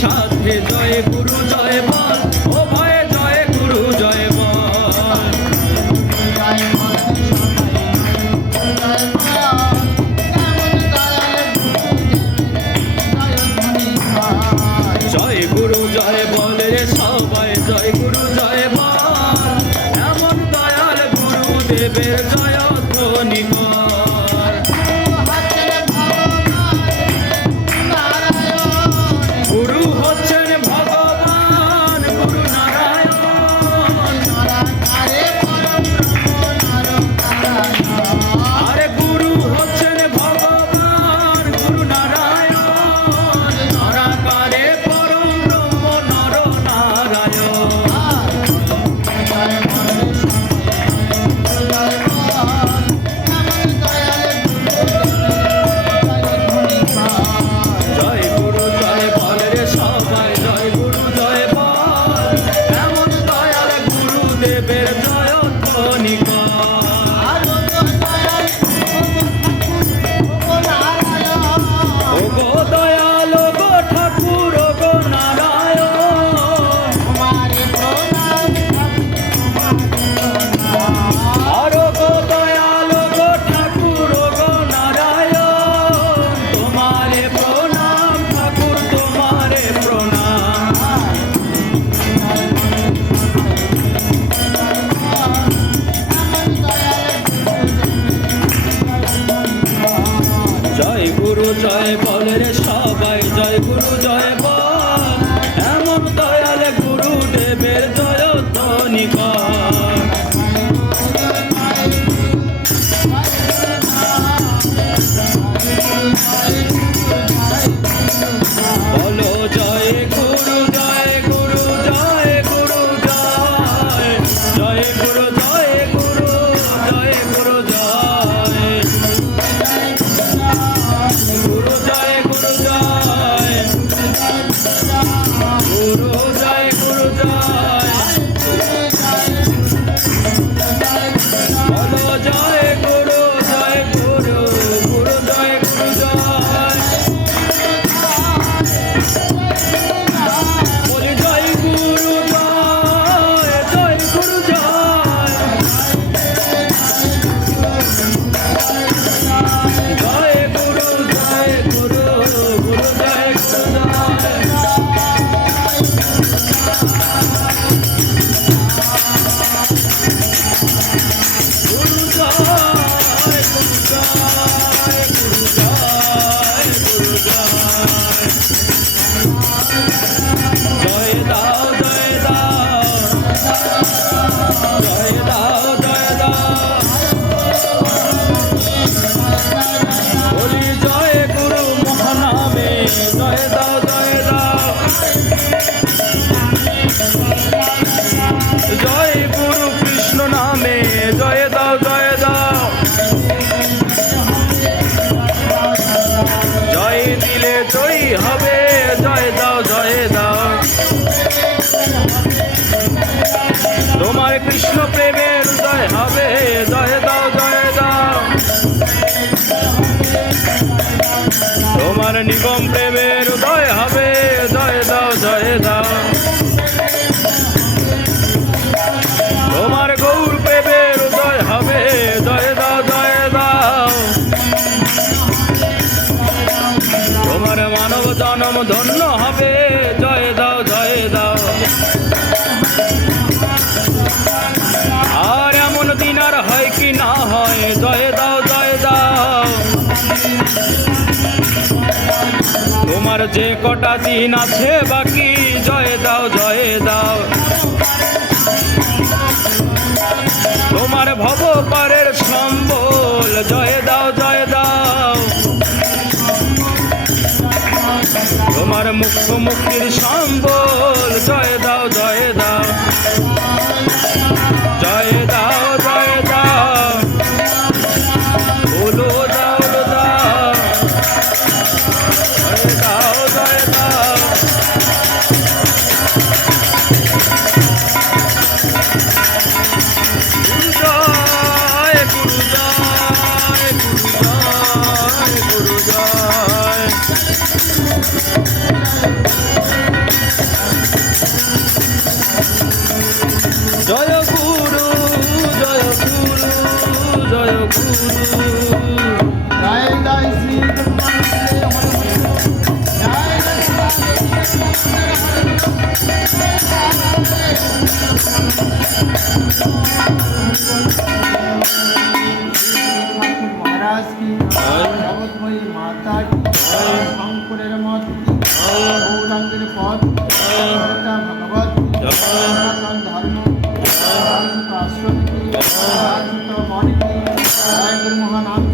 সাথে জয় গুরু জয় বল, ও ভয়ে জয় গুরু জয় বল। জয় গুরু জয় বল রে সবাই, জয় গুরু জয় বল, এমন দয়াল গুরুদেবের জয় ধ্বনি কর। গুরু হচ্ছেন ভগবান গুরু নারায়ণ, আরে গুরু হচ্ছেন ভগবান গুরু নারায়ণ, নরাকারে পরম ব্রহ্ম নর নারায়ণ। জয় গুরু জয় বল রে সবাই, জয় গুরু জয় বল, এমন দয়াল গুরুদেবের জয় ধ্বনি কর। ও গো দয়াল গো ঠাকুর গো নারায়ণ, আর গো দয়াল গো ঠাকুর গো নারায়ণ, তোমারে প্রণাম ঠাকুর তোমারে প্রণাম। জয় গুরু জয় বল রে সবাই, জয় গুরু জয় বল, এমন দয়াল গুরুদেবের জয় ধ্বনি কর। বলো জয় গুরু জয় গুরু জয় গুরু জয়, জয় গুরু জয় গুরু জয় গুরু জয়, গুরু জয় গুরু জয়, গুরু জয় গুরু জয়। বলো জয় গুরু জয় গুরু, গুরু জয় গুরু জয়। বলি জয় গুরু জয়, জয় গুরু জয়, জয় গুরু জয় গুরু, গুরু জয় গুরু জয়। গুরু জয় গুরু জয় গুরু জয় গুরু জয়। জয় দাও জয় দাও, জয় দাও জয় দাও। বলি জয় গুরু মহানামে, জয় দাও জয় দাও। জয় গুরু কৃষ্ণ নামে, জয় দাও জয় দাও। জয় দিলে জয় হবে, জয় দাও জয় দাও। তোমার কৃষ্ণ প্রেমের উদয় হবে, জয় দাও জয় দাও। তোমার নিগম প্রেমের উদয় হবে, জয় দাও জয় দাও। তোমার গৌর প্রেমের উদয় হবে, জয় দাও জয় দাও। তোমার মানব জন্ম ধন্য হবে, জয় দাও জয় দাও। আর এমন দিন আর হয় কি না হয়, জয় দাও জয় দাও। তোমার যে কটা দিন আছে বাকি, জয় দাও জয় দাও। তোমার ভব পারের সম্বল, জয় দাও জয় দাও। তোমার মুক্ত মুক্তির সম্বল, জয় দাও জয় দাও। জয় দাও জয় দাও, বলো দাও দাও, জয় দাও জয় দাও। গুরু জয় গুরু জয় গুরু জয় গুরু জয়। শঙ্করের মত গৌরাঙ্গের পদ গীতা ভগবত সনাতন ধর্ম শাশ্বত মণিকে জয় গুরু মহানাম